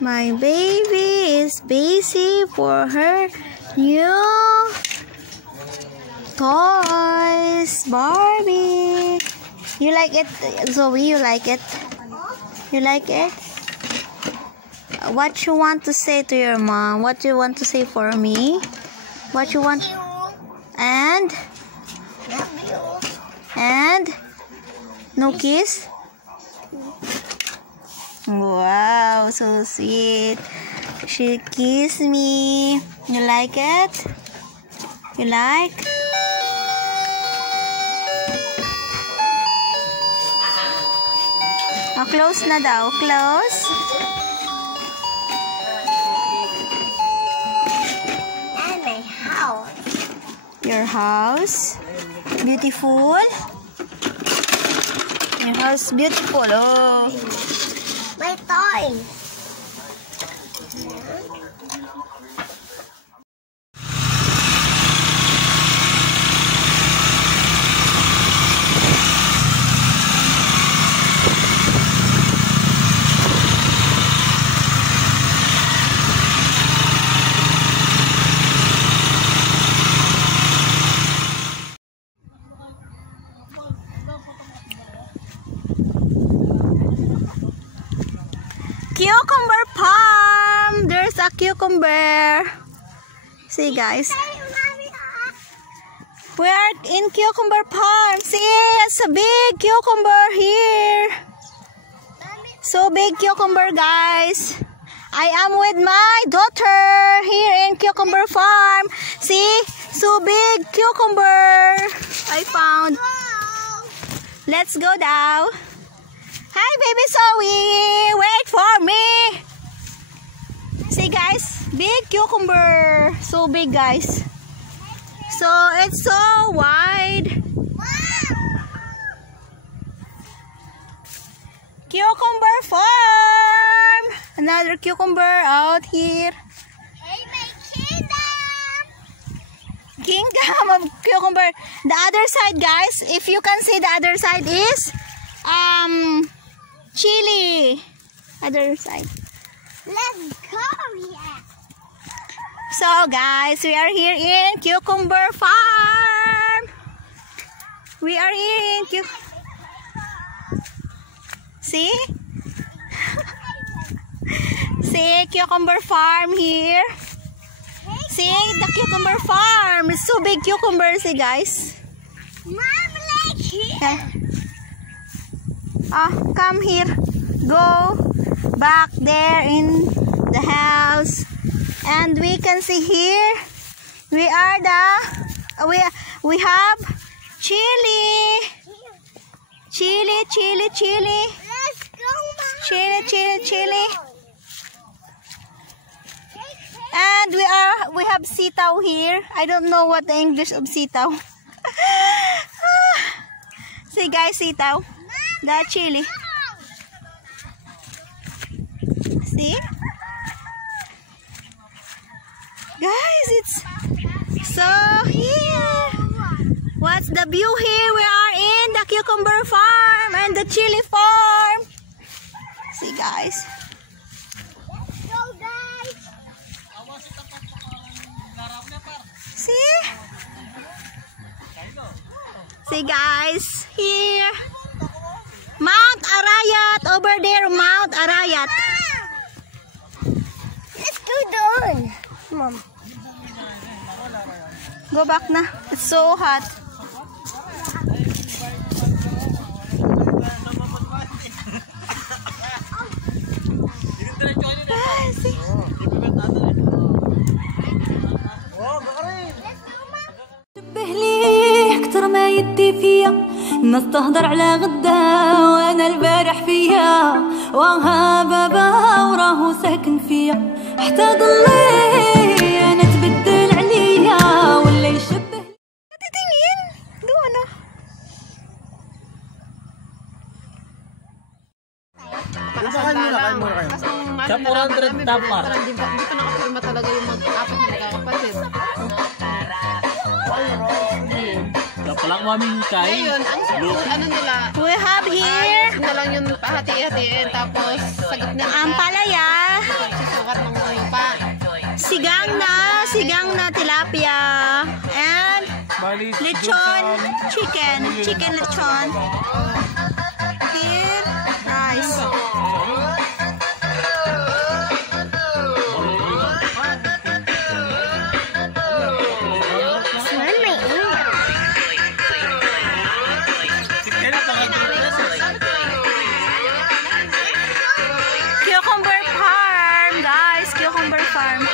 My baby is busy for her new toys. Barbie. You like it, Zoe? You like it? You like it? What you want to say to your mom? What you want to say for me? What you want? And no kiss? Wow, so sweet. She kissed me. You like it? You like? Oh, close na daw. Close. And my house. Your house. Beautiful. Your house beautiful. Oh. My toys. Cucumber farm. There's a cucumber. See, guys. We are in cucumber farm. See, it's a big cucumber here. So big cucumber, guys. I am with my daughter here in cucumber farm. See, so big cucumber I found. Let's go down. Hi, baby Zoe. Wait for me. See, guys, big cucumber. So big, guys. So it's so wide. Cucumber farm. Another cucumber out here. Hey, my kingdom. Kingdom of cucumber. The other side, guys, if you can see, the other side is chili. Other side. Let's go, yeah. So, guys, we are here in cucumber farm. We are here in See? See, cucumber farm here. See, the cucumber farm. It's so big cucumber, see, guys. Mom, like here. Come here. Go back there in the house. And we can see here, we are we have chili. Chili. Let's go, Mom. Chili. And we have sitaw here. I don't know what the English of sitaw. See, guys, sitaw. The chili. See? Guys, it's so here. What's the view here? We are in the cucumber farm and the chili farm. See, guys. Let's go, guys. See? See, guys, here. Mount Arayat, over there, Mount Arayat. Let's go down. Mom. Go back na. It's so hot. شبه لي اكتر ما يدي فيا الناس تهضر على غدا وانا البارح فيا وها بابا وراه ساكن فيا حتى ضلي انا تبدل عليا ولا يشبه Titingin. Doon na. Sa 400 dapat. Dito nakapirma talaga yung mag-apat na nagkakapatid. Kapalang maming kay. Ngayon, ano nila, We have here na lang yung pahati-hatiin tapos sagot na ang palaya. lechon. Chicken lechon. Here, rice. Cucumber farm, guys. Cucumber farm.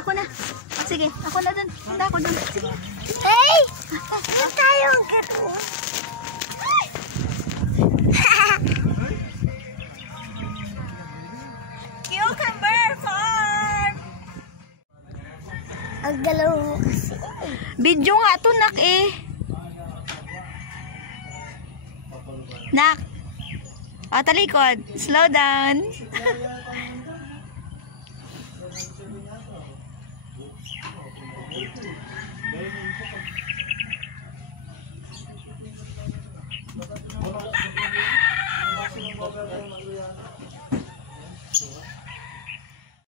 Ako na. Sige, ako na dun. Handa ako dun. Sige. Hey! Ito tayong kato. Cucumber farm! Ang galaw mo kasi. Video nga to, nak eh. Nak. O, talikod. Slow down.